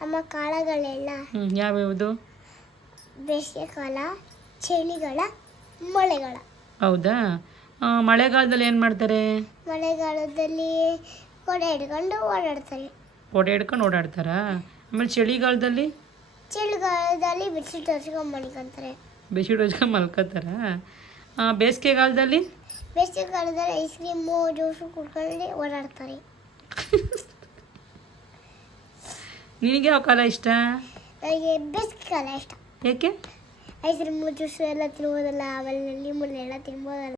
ನಮ್ಮ ಕಾಲಗಳೆಲ್ಲ ಯಾವ್ಯಾವುದು? ಬೇಸಿಗೆ ಕಾಲ, ಚಳಿಗಾಲ, ಮಳೆಗಾಲ. ಹೌದಾ? ಮಳೆಗಾಲದಲ್ಲಿ ಏನು ಮಾಡ್ತಾರೆ? ಮಳೆಗಾಲದಲ್ಲಿ ಕೊಡೆ ಹಿಡ್ಕೊಂಡು ಓಡಾಡ್ತಾರೆ. ಕೊಡೆ ಹಿಡ್ಕೊಂಡು ಓಡಾಡ್ತಾರಾ? ಆಮೇಲೆ ಚಳಿಗಾಲದಲ್ಲಿ? ಚಳಿಗಾಲದಲ್ಲಿ ಬೆಡ್ಶೀಟ್ ಹೊಚ್ಕೊಂಡು ಮಲ್ಕೊಂತಾರೆ. ಬೆಡ್ಶೀಟ್ ಹೊಚ್ಕೊಂಡು ಮಲ್ಕೋತಾರಾ? ಬೇಸಿಗೆಗಾಲದಲ್ಲಿ? ಬೇಸಿಗೆಗಾಲದಲ್ಲಿ ಐಸ್ ಕ್ರೀಮು ಜ್ಯೂಸು ಕುಡ್ಕೊಂಡು ಓಡಾಡ್ತಾರೆ. ನಿನಗೆ ಯಾವ ಕಾಲ ಇಷ್ಟ? ನನಗೆ ಬೇಸಿಗೆ ಕಾಲ ಇಷ್ಟ. ಏಕೆ? ಐಸ್ ಕ್ರೀಮು ಜ್ಯೂಸು ಎಲ್ಲ ತಿನ್ಬೋದಲ್ಲ, ಆಮೇಲೆ ಲಿಂಬು ಎಲ್ಲ ತಿನ್ಬೋದಲ್ಲ.